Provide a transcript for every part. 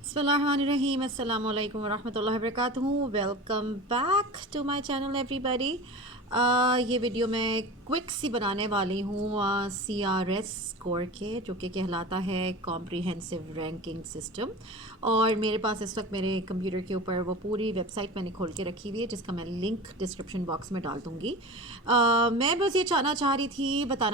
Bismillahirrahmanirrahim. Assalamu alaikum warahmatullahi wabarakatuh. Welcome back to my channel everybody. ये video मैं quick सी बनाने वाली हूँ CRS स्कोर के, जो कि कहलाता है कॉम्प्रिहेंसिव रैंकिंग सिस्टम। और मेरे पास इस वक्त मेरे कंप्यूटर के ऊपर वो पूरी वेबसाइट मैंने खोल के रखी हुई है, जिसका मैं लिंक डिस्क्रिप्शन बॉक्स में डाल दूँगी। मैं बस ये बताना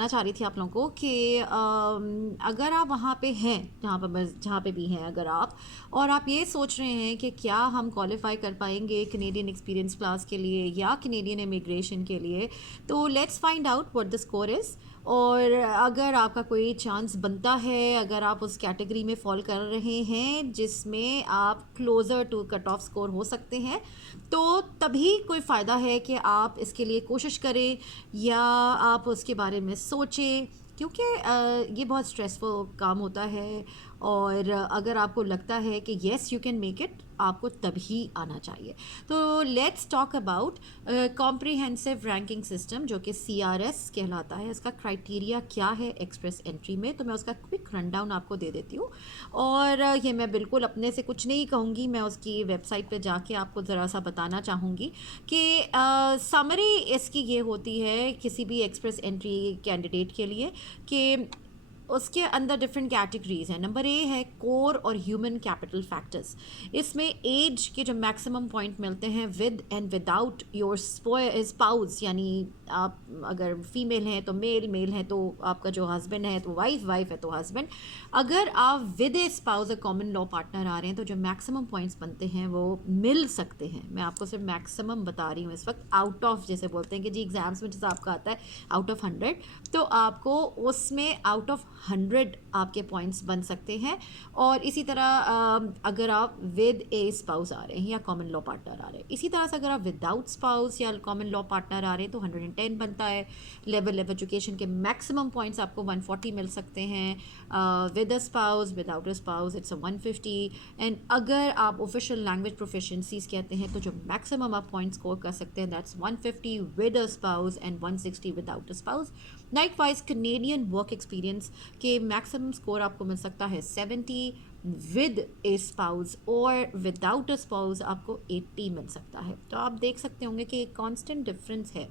चाह रही थी आप लोगों को कि अगर आप वहाँ पे हैं, जहाँ पे भी हैं अगर आप, और आप ये सोच रहे हैं कि क्या हम क्वालिफाई कर पाएंगे कनेडियन एक्सपीरियंस क्लास के लिए या कनेडियन इमिग्रेशन के लिए, तो let's find out what the score is. और अगर आपका कोई चांस बनता है, अगर आप उस कैटेगरी में फॉल कर रहे हैं जिसमें आप closer to cut off score हो सकते हैं, तो तभी कोई फ़ायदा है कि आप इसके लिए कोशिश करें या आप उसके बारे में सोचें, क्योंकि ये बहुत स्ट्रेसफुल काम होता है। और अगर आपको लगता है कि yes you can make it, आपको तभी आना चाहिए। तो let's talk about comprehensive ranking system, जो कि CRS कहलाता है। इसका क्राइटेरिया क्या है एक्सप्रेस एंट्री में, तो मैं उसका क्विक रन डाउन आपको दे देती हूँ। और ये मैं बिल्कुल अपने से कुछ नहीं कहूँगी, मैं उसकी वेबसाइट पे जाके आपको ज़रा सा बताना चाहूँगी कि समरी इसकी ये होती है किसी भी एक्सप्रेस एंट्री कैंडिडेट के लिए कि उसके अंदर डिफरेंट कैटेगरीज हैं। नंबर ए है कोर और ह्यूमन कैपिटल फैक्टर्स। इसमें एज के जो मैक्सिमम पॉइंट मिलते हैं with and without your spouse, यानी आप अगर फीमेल हैं तो मेल, मेल हैं तो आपका जो हस्बैंड है तो वाइफ, वाइफ है तो हस्बैंड। अगर आप with a spouse, a common law partner आ रहे हैं, तो जो मैक्सिमम पॉइंट्स बनते हैं वो मिल सकते हैं। मैं आपको सिर्फ मैक्सिमम बता रही हूँ इस वक्त, आउट ऑफ, जैसे बोलते हैं कि जी एग्जाम्स में जैसे आपका आता है आउट ऑफ 100, तो आपको उसमें आउट ऑफ 100 आपके पॉइंट्स बन सकते हैं। और इसी तरह अगर आप विद ए स्पाउस आ रहे हैं या कॉमन लॉ पार्टनर आ रहे हैं, इसी तरह से अगर आप विदाउट स्पाउस या कॉमन लॉ पार्टनर आ रहे हैं तो 110 बनता है। लेवल ऑफ एजुकेशन के मैक्सिमम पॉइंट्स आपको 140 मिल सकते हैं। With a spouse, without a spouse it's 150। And अगर आप ऑफिशियल लैंग्वेज प्रोफिशिएंसीज कहते हैं, तो जो मैक्सिमम आप पॉइंट स्कोर कर सकते हैं that's 150 with a spouse and 160 without a spouse. Likewise Canadian work experience के मैक्सिमम स्कोर आपको मिल सकता है 70 विद ए स्पाउस, और विदाउट अ स्पाउस आपको 80 मिल सकता है। तो आप देख सकते होंगे कि एक कांस्टेंट डिफरेंस है।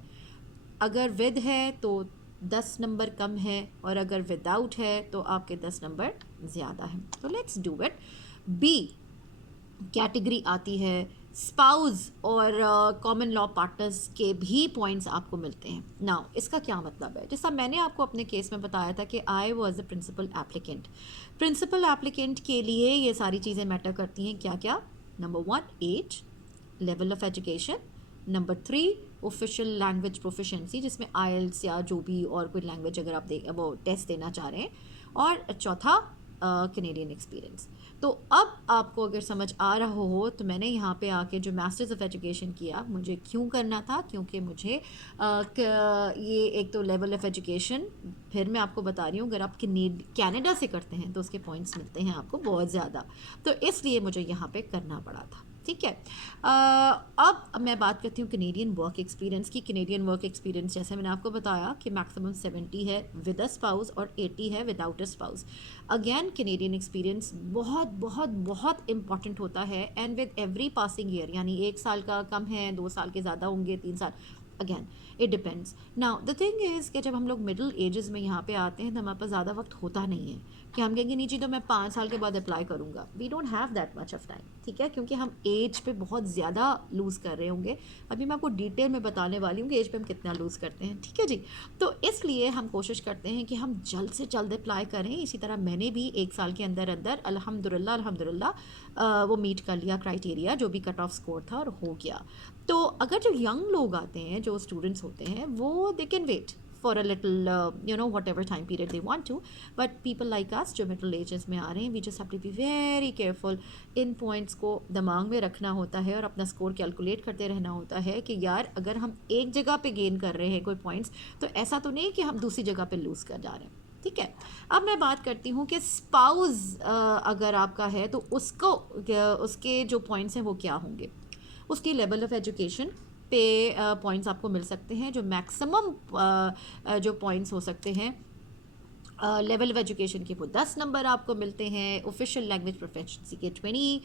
अगर विद है तो 10 नंबर कम है, और अगर विदाउट है तो आपके 10 नंबर ज़्यादा हैं। तो let's do it. B category आती है स्पाउस और कॉमन लॉ पार्टनर्स के भी पॉइंट्स आपको मिलते हैं। नाउ इसका क्या मतलब है, जैसा मैंने आपको अपने केस में बताया था कि I was the principal applicant. Principal applicant के लिए ये सारी चीज़ें मैटर करती हैं। क्या क्या? Number 1 age, level of education. Number 3 official language proficiency, जिसमें IELTS या जो भी और कोई लैंग्वेज अगर आप वो टेस्ट देना चाह रहे हैं। और चौथा कनेडियन एक्सपीरियंस। तो अब आपको अगर समझ आ रहा हो, तो मैंने यहाँ पे आके जो मास्टर्स ऑफ एजुकेशन किया, मुझे क्यों करना था, क्योंकि मुझे ये एक तो लेवल ऑफ एजुकेशन, फिर मैं आपको बता रही हूँ अगर आप कनाडा से करते हैं तो उसके पॉइंट्स मिलते हैं आपको बहुत ज़्यादा, तो इसलिए मुझे यहाँ पे करना पड़ा था। ठीक है। अब मैं बात करती हूँ कनेडियन वर्क एक्सपीरियंस की। कनेडियन वर्क एक्सपीरियंस जैसे मैंने आपको बताया कि मैक्सिमम 70 है विद अ स्पाउस और 80 है without a spouse. Again Canadian experience बहुत बहुत बहुत इंपॉर्टेंट होता है, and with every passing year, यानी 1 साल का कम है, 2 साल के ज़्यादा होंगे, 3 साल, again it depends. Now the thing is कि जब हम लोग मिडिल एजेस में यहाँ पे आते हैं तो हमारे पास ज़्यादा वक्त होता नहीं है कि हम कहेंगे नहीं जी तो मैं 5 साल के बाद अप्लाई करूँगा। We don't have that much of time, ठीक है, क्योंकि हम एज पे बहुत ज़्यादा लूज़ कर रहे होंगे। अभी मैं आपको डिटेल में बताने वाली हूँ कि एज पे हम कितना लूज़ करते हैं, ठीक है जी। तो इसलिए हम कोशिश करते हैं कि हम जल्द से जल्द अप्लाई करें। इसी तरह मैंने भी 1 साल के अंदर अंदर अल्हम्दुलिल्लाह वो मीट कर लिया क्राइटेरिया, जो भी कट ऑफ स्कोर था, और हो गया। तो अगर जो यंग लोग आते हैं, जो स्टूडेंट्स होते हैं, वो they can wait for a little whatever time period they want to, but people like us जो मिडिल एजेस में आ रहे हैं, we just have to be very careful। In points को दिमाग में रखना होता है और अपना स्कोर कैलकुलेट करते रहना होता है कि यार अगर हम एक जगह पे गेन कर रहे हैं कोई पॉइंट्स, तो ऐसा तो नहीं कि हम दूसरी जगह पे लूज़ कर जा रहे हैं। ठीक है। अब मैं बात करती हूँ कि स्पाउस अगर आपका है तो उसके जो पॉइंट्स हैं वो क्या होंगे। उसकी लेवल ऑफ एजुकेशन पे पॉइंट्स आपको मिल सकते हैं। जो मैक्सिमम जो पॉइंट्स हो सकते हैं लेवल ऑफ एजुकेशन के वो 10 नंबर आपको मिलते हैं, ऑफिशियल लैंग्वेज प्रोफिशिएंसी के 20,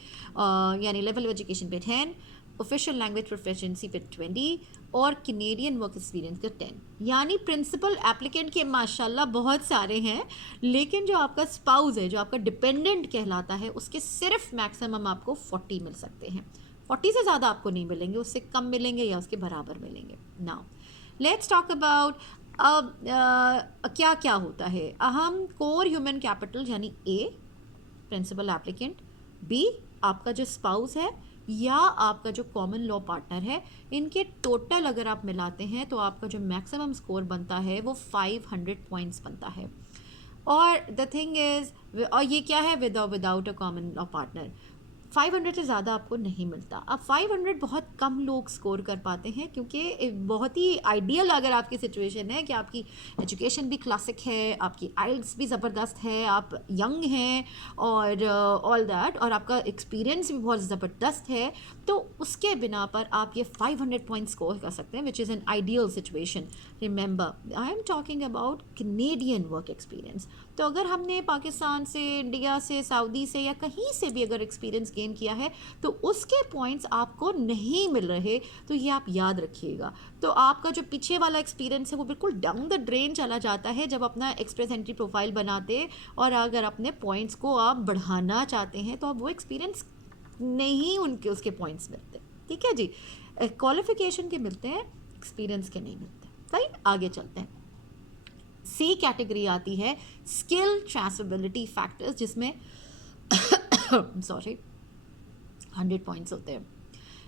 यानी लेवल ऑफ एजुकेशन पे 10, ऑफिशियल लैंग्वेज प्रोफिशिएंसी पे 20 और कैनेडियन वर्क एक्सपीरियंस का 10। यानी प्रिंसिपल एप्लीकेंट के माशाल्लाह बहुत सारे हैं, लेकिन जो आपका स्पाउस है, जो आपका डिपेंडेंट कहलाता है, उसके सिर्फ मैक्सिमम आपको 40 मिल सकते हैं। 40 से ज़्यादा आपको नहीं मिलेंगे, उससे कम मिलेंगे या उसके बराबर मिलेंगे। नाउ लेट्स टॉक अबाउट अब क्या क्या होता है। हम कोर ह्यूमन कैपिटल यानी ए प्रिंसिपल एप्लीकेंट, बी आपका जो स्पाउस है या आपका जो कॉमन लॉ पार्टनर है, इनके टोटल अगर आप मिलाते हैं तो आपका जो मैक्सिमम स्कोर बनता है वो 500 पॉइंट्स बनता है। और द थिंग इज़, और ये क्या है, without a common law partner 500 से ज़्यादा आपको नहीं मिलता। अब 500 बहुत कम लोग स्कोर कर पाते हैं, क्योंकि बहुत ही आइडियल अगर आपकी सिचुएशन है कि आपकी एजुकेशन भी क्लासिक है, आपकी आइल्स भी ज़बरदस्त है, आप यंग हैं और ऑल दैट, और आपका एक्सपीरियंस भी बहुत ज़बरदस्त है, तो उसके बिना पर आप ये 500 पॉइंट स्कोर कर सकते हैं, which is an ideal situation. Remember I am talking about Canadian work experience. तो अगर हमने पाकिस्तान से, इंडिया से, सऊदी से या कहीं से भी अगर एक्सपीरियंस गेन किया है तो उसके पॉइंट्स आपको नहीं मिल रहे, तो ये आप याद रखिएगा। तो आपका जो पीछे वाला एक्सपीरियंस है वो बिल्कुल डाउन द ड्रेन चला जाता है जब अपना एक्सप्रेस एंट्री प्रोफाइल बनाते, और अगर अपने पॉइंट्स को आप बढ़ाना चाहते हैं तो आप वो एक्सपीरियंस नहीं, उनके उसके पॉइंट्स मिलते। ठीक है जी, क्वालिफिकेशन के मिलते हैं, एक्सपीरियंस के नहीं मिलते। सही, आगे चलते हैं। सी कैटेगरी आती है स्किल ट्रांसफरेबिलिटी फैक्टर्स, जिसमें सॉरी 100 पॉइंट्स होते हैं।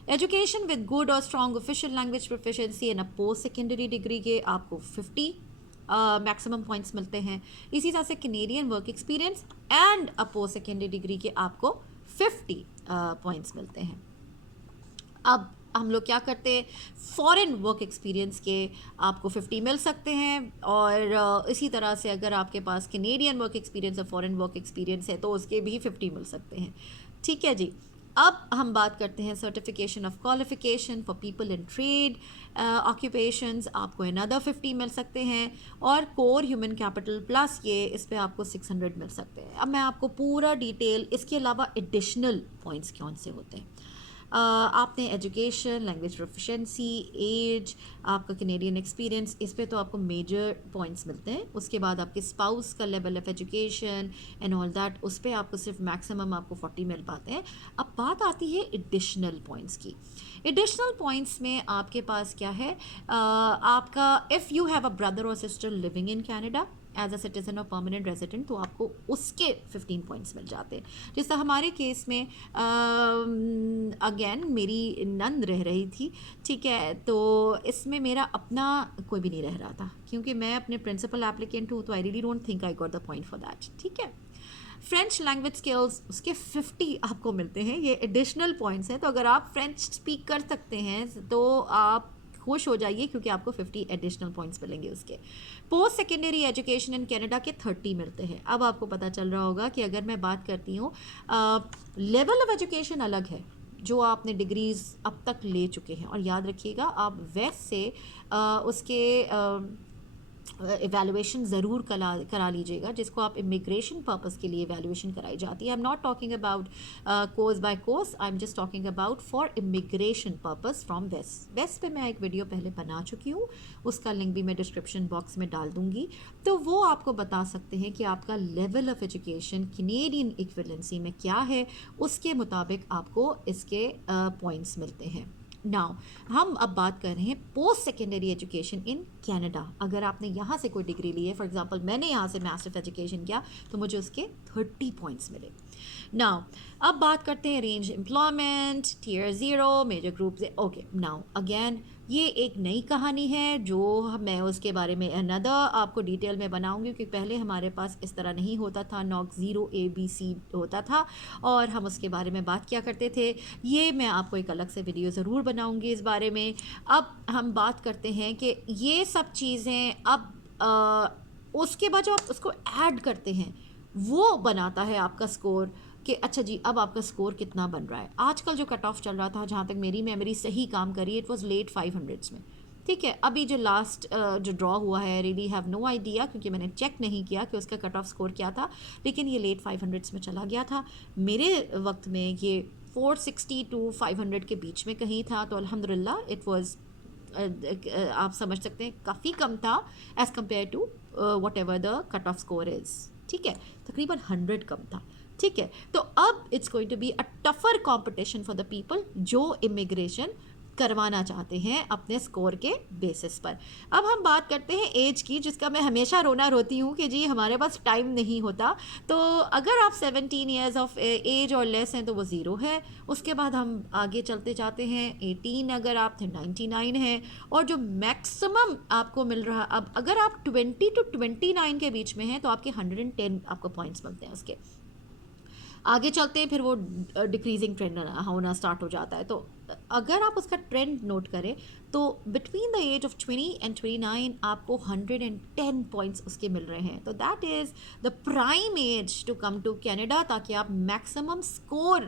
एजुकेशन विद गुड और strong official language proficiency and a post secondary degree के आपको 50 मैक्सिमम पॉइंट्स मिलते हैं। इसी तरह से Canadian work experience and a post secondary degree के आपको 50 पॉइंट्स मिलते हैं। अब हम लोग क्या करते हैं, फॉरेन वर्क एक्सपीरियंस के आपको 50 मिल सकते हैं, और इसी तरह से अगर आपके पास कैनेडियन वर्क एक्सपीरियंस और फॉरेन वर्क एक्सपीरियंस है तो उसके भी 50 मिल सकते हैं। ठीक है जी, अब हम बात करते हैं certification of qualification for people in trade occupations, आपको अनदर 50 मिल सकते हैं, और कोर ह्यूमन कैपिटल प्लस ये, इस पे आपको 600 मिल सकते हैं। अब मैं आपको पूरा डिटेल, इसके अलावा एडिशनल पॉइंट्स कौन से होते हैं। आपने एजुकेशन, लैंग्वेज प्रोफिशिएंसी, एज, आपका कैनेडियन एक्सपीरियंस, इस पे तो आपको मेजर पॉइंट्स मिलते हैं। उसके बाद आपके स्पाउस का level of education and all that, उस पे आपको सिर्फ मैक्सिमम आपको 40 मिल पाते हैं। अब बात आती है एडिशनल पॉइंट्स की। एडिशनल पॉइंट्स में आपके पास क्या है, आपका if you have a brother और sister living in Canada as a citizen और परमानेंट रेजिडेंट, तो आपको उसके 15 पॉइंट्स मिल जाते हैं। जिस तरह हमारे केस में अगेन मेरी नंद रह रही थी, ठीक है, तो इसमें मेरा अपना कोई भी नहीं रह रहा था, क्योंकि मैं अपने प्रिंसिपल एप्लीकेंट हूँ, तो I really don't think I got the point for that. ठीक है, फ्रेंच लैंग्वेज स्किल्स, उसके 50 आपको मिलते हैं, ये एडिशनल पॉइंट्स हैं। तो अगर आप फ्रेंच स्पीक कर सकते हैं तो आप खुश हो जाइए, क्योंकि आपको 50 एडिशनल पॉइंट्स मिलेंगे उसके। Post secondary education in Canada के 30 मिलते हैं। अब आपको पता चल रहा होगा कि अगर मैं बात करती हूँ, लेवल ऑफ एजुकेशन अलग है जो आपने डिग्रीज अब तक ले चुके हैं, और याद रखिएगा आप वेस्ट से उसके एवेलुएशन ज़रूर करा लीजिएगा, जिसको आप इमिग्रेशन पर्पस के लिए एवेलुएशन कराई जाती है। I am not talking about course by course, I am just talking about for immigration purpose from west पे मैं एक वीडियो पहले बना चुकी हूँ, उसका लिंक भी मैं डिस्क्रिप्शन बॉक्स में डाल दूँगी। तो वो आपको बता सकते हैं कि आपका level of education Canadian equivalency में क्या है, उसके मुताबिक आपको इसके पॉइंट्स मिलते हैं। नाउ हम अब बात कर रहे हैं post secondary education in Canada. अगर आपने यहाँ से कोई डिग्री ली है, फॉर एग्जांपल मैंने यहाँ से मास्टर ऑफ एजुकेशन किया, तो मुझे उसके 30 पॉइंट्स मिले। नाउ अब बात करते हैं range employment, tier 0, major group से। ओके, नाउ अगेन ये एक नई कहानी है जो मैं उसके बारे में अनदर आपको डिटेल में बनाऊंगी, क्योंकि पहले हमारे पास इस तरह नहीं होता था, नॉक 0 ABC होता था और हम उसके बारे में बात किया करते थे। ये मैं आपको एक अलग से वीडियो ज़रूर बनाऊंगी इस बारे में। अब हम बात करते हैं कि ये सब चीज़ें अब उसके बाद जो आप उसको ऐड करते हैं वो बनाता है आपका स्कोर, कि अच्छा जी अब आपका स्कोर कितना बन रहा है। आजकल जो कट ऑफ चल रहा था, जहाँ तक मेरी मेमोरी सही काम करी, इट वाज लेट 500s में, ठीक है। अभी जो लास्ट जो ड्रॉ हुआ है, रियली हैव नो आइडिया, क्योंकि मैंने चेक नहीं किया कि उसका कट ऑफ स्कोर क्या था, लेकिन ये लेट 500s में चला गया था। मेरे वक्त में ये 460 टू 500 के बीच में कहीं था, तो अल्हम्दुलिल्लाह इट वाज, आप समझ सकते हैं काफ़ी कम था as compare to whatever the cut off score is. ठीक है, तकरीबन 100 कम था। ठीक है, तो अब it's going to be a tougher competition for the people जो इमिग्रेशन करवाना चाहते हैं अपने स्कोर के बेसिस पर। अब हम बात करते हैं एज की, जिसका मैं हमेशा रोना रोती हूँ कि जी हमारे पास टाइम नहीं होता। तो अगर आप 17 ईयर्स ऑफ एज और लेस हैं तो वो ज़ीरो है। उसके बाद हम आगे चलते जाते हैं, 18 अगर आप थे 99 है, और जो मैक्सिमम आपको मिल रहा, अब अगर आप 20 टू 29 के बीच में हैं तो आपके 110 आपको पॉइंट्स मिलते हैं उसके। आगे चलते हैं, फिर वो डिक्रीजिंग ट्रेंड होना स्टार्ट हो जाता है। तो अगर आप उसका ट्रेंड नोट करें तो between the age of 20 and 29 आपको 110 पॉइंट्स उसके मिल रहे हैं। तो that is the prime age to come to Canada, ताकि आप मैक्सिमम स्कोर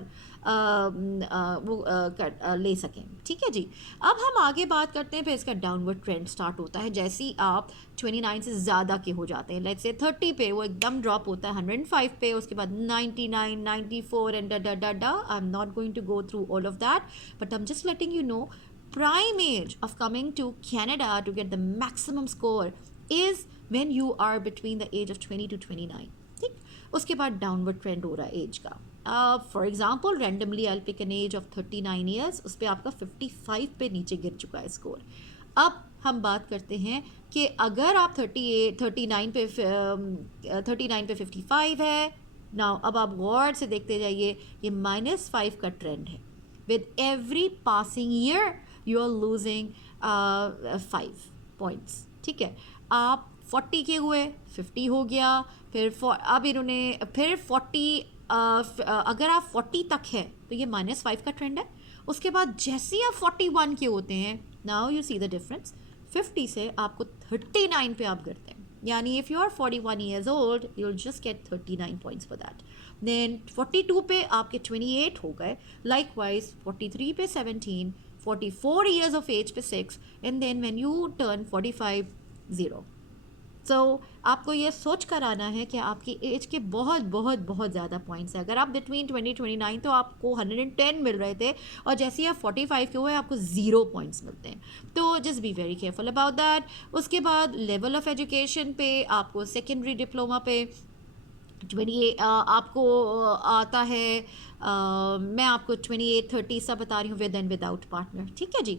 ले सकें। ठीक है जी। अब हम आगे बात करते हैं, फिर इसका डाउनवर्ड ट्रेंड स्टार्ट होता है जैसे ही आप 29 से ज़्यादा के हो जाते हैं। लेट्स से 30 पे वो एकदम ड्रॉप होता है 105 पे, उसके बाद 99, 94 एंड डा I am not going to go through all of that, but I am just letting you know prime age of coming to Canada to get the maximum score is when you are between the age of 20 to 29. ठीक, उसके बाद downward trend हो रहा है age का। For example randomly I pick an age of 39 years, उस पर आपका 55 पे नीचे गिर चुका है स्कोर। अब हम बात करते हैं कि अगर आप 39 पे 55 है ना, अब आप गौर से देखते जाइए, ये -5 का ट्रेंड है। With every passing year you are losing 5 points. ठीक है, आप 40 के हुए 50 हो गया, फिर अब इन्होंने फिर 40, अगर आप 40 तक है तो ये -5 का ट्रेंड है। उसके बाद जैसे ही आप 41 के होते हैं, now you see the difference, 50 से आपको 39 पे आप गिरते हैं। यानी if you are 41 years old you will just get 39 points for that. Then 42 पे आपके 28 हो गए, लाइकवाइज 43 पे 17, 44 years of age पे 6, and then when you turn 45, 0. So आपको ये सोच कर आना है कि आपकी एज के बहुत बहुत बहुत ज़्यादा पॉइंट्स हैं। अगर आप बिटवीन 20-29 तो आपको 110 मिल रहे थे, और जैसे ही आप 45 के हुए आपको 0 पॉइंट्स मिलते हैं। तो just be very careful about that. उसके बाद लेवल ऑफ एजुकेशन पे आपको सेकेंडरी डिप्लोमा पे 28 आपको आता है। मैं आपको 28-30 सब बता रही हूँ, विद एंड विदाउट पार्टनर। ठीक है जी।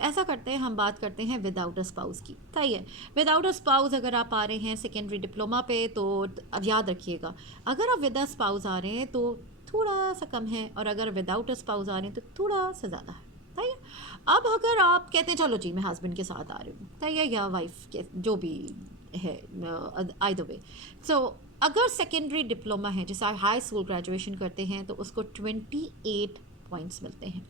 ऐसा करते हैं, हम बात करते हैं विदाउट अ स्पाउस की। सही है, विदाउट अ स्पाउस अगर आप आ रहे हैं सेकेंडरी डिप्लोमा पे, तो अब याद रखिएगा, अगर आप विद अ स्पाउस आ रहे हैं तो थोड़ा सा कम है, और अगर विदाउट अ स्पाउस आ रहे हैं तो थोड़ा सा ज़्यादा है। सही है। अब अगर आप कहते हैं चलो जी मैं हस्बैंड के साथ आ रही हूँ, सही है, या वाइफ के, जो भी है, आइदर वे। सो अगर सेकेंडरी डिप्लोमा है, जैसे आप हाई स्कूल ग्रेजुएशन करते हैं तो उसको 28 पॉइंट्स मिलते हैं।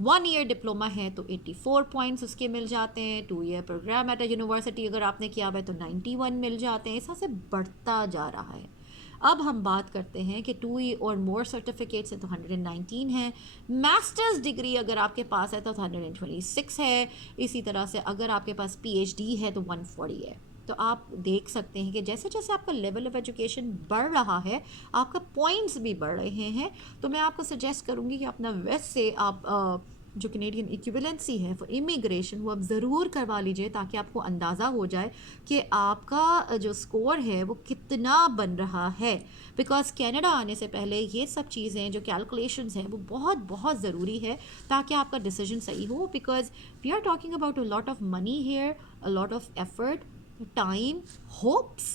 1 ईयर डिप्लोमा है तो 84 पॉइंट्स उसके मिल जाते हैं। 2 year program at a university अगर आपने किया हुआ है तो 91 मिल जाते हैं। इस तरह से बढ़ता जा रहा है। अब हम बात करते हैं कि 2 और मोर सर्टिफिकेट्स हैं तो 119 है। मास्टर्स डिग्री अगर आपके पास है तो 126 है। इसी तरह से अगर आपके पास PhD है तो 140 है। तो आप देख सकते हैं कि जैसे जैसे आपका लेवल ऑफ एजुकेशन बढ़ रहा है आपका पॉइंट्स भी बढ़ रहे हैं। तो मैं आपको सजेस्ट करूँगी कि अपना वेस्ट से आप जो कैनेडियन इक्विवेलेंसी है फॉर इमिग्रेशन वो आप ज़रूर करवा लीजिए, ताकि आपको अंदाज़ा हो जाए कि आपका जो स्कोर है वो कितना बन रहा है। बिकॉज कनाडा आने से पहले ये सब चीज़ें जो कैलकुलेशंस हैं वो बहुत बहुत ज़रूरी है, ताकि आपका डिसीजन सही हो। Because we are talking about a lot of money here, a lot of effort, time, hopes.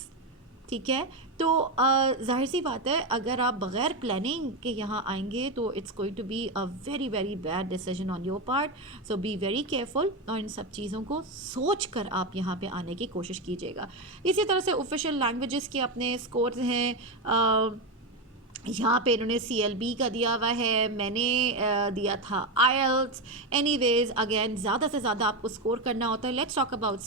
ठीक है, तो जाहिर सी बात है अगर आप बग़ैर प्लानिंग के यहाँ आएंगे तो it's going to be a very very bad decision on your part. So be very careful, और इन सब चीज़ों को सोच कर आप यहाँ पे आने की कोशिश कीजिएगा। इसी तरह से ऑफिशियल लैंग्वेजेस के अपने स्कोर्स हैं। यहाँ पे इन्होंने CLB का दिया हुआ है, मैंने दिया था IELTS। एनीवेज अगेन ज़्यादा से ज़्यादा आपको स्कोर करना होता है। लेट्स टॉक अबाउट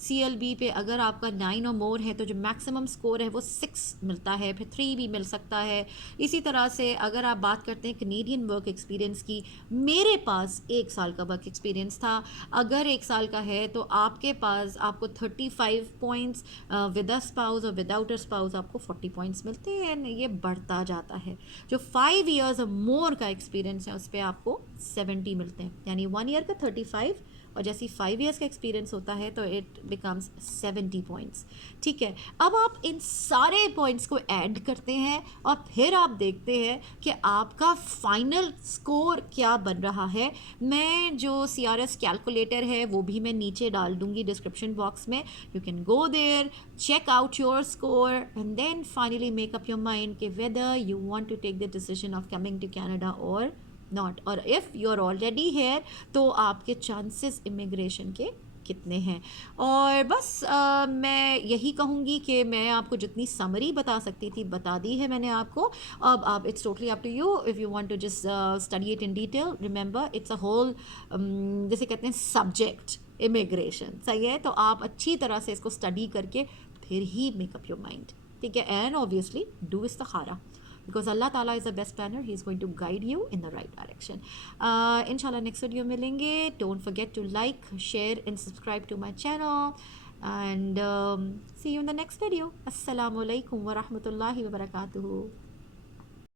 CLB पे अगर आपका 9 और मोर है तो जो मैक्सिमम स्कोर है वो 6 मिलता है, फिर 3 भी मिल सकता है। इसी तरह से अगर आप बात करते हैं कनेडियन वर्क एक्सपीरियंस की, मेरे पास 1 साल का वर्क एक्सपीरियंस था। अगर 1 साल का है तो आपके पास आपको 35 पॉइंट्स, विद अ स्पाउस और विदाउट अ स्पाउस आपको 40 पॉइंट्स मिलते हैं। ये बढ़ता जाता है। जो 5 ईयर्स और मोर का एक्सपीरियंस है उस पर आपको 70 मिलते हैं, यानी 1 ईयर का 35 और जैसे 5 ईयर्स का एक्सपीरियंस होता है तो इट बिकम्स 70 पॉइंट्स। ठीक है, अब आप इन सारे पॉइंट्स को ऐड करते हैं और फिर आप देखते हैं कि आपका फाइनल स्कोर क्या बन रहा है। मैं जो CRS कैलकुलेटर है वो भी मैं नीचे डाल दूंगी डिस्क्रिप्शन बॉक्स में। You can go there, check out your score, and then finally make up your mind कि whether you want to take the decision of coming to Canada or not, और if you're already here तो आपके chances immigration के कितने हैं। और बस मैं यही कहूँगी कि मैं आपको जितनी समरी बता सकती थी बता दी है मैंने आपको। अब आप it's totally up to you if you want to just study it in detail. Remember it's a whole जैसे कहते हैं सब्जेक्ट इमिग्रेशन, सही है। तो आप अच्छी तरह से इसको स्टडी करके फिर ही मेकअप योर माइंड, ठीक है। एंड ऑब्वियसली डू इस्तिखारा, because Allah Taala is the best planner, he is going to guide you in the right direction. इंशाल्लाह नेक्स्ट वीडियो मिलेंगे। Don't forget to like, share and subscribe to my channel and see you in the next video. अस्सलामु अलैकुम व रहमतुल्लाहि व बरकातुहू।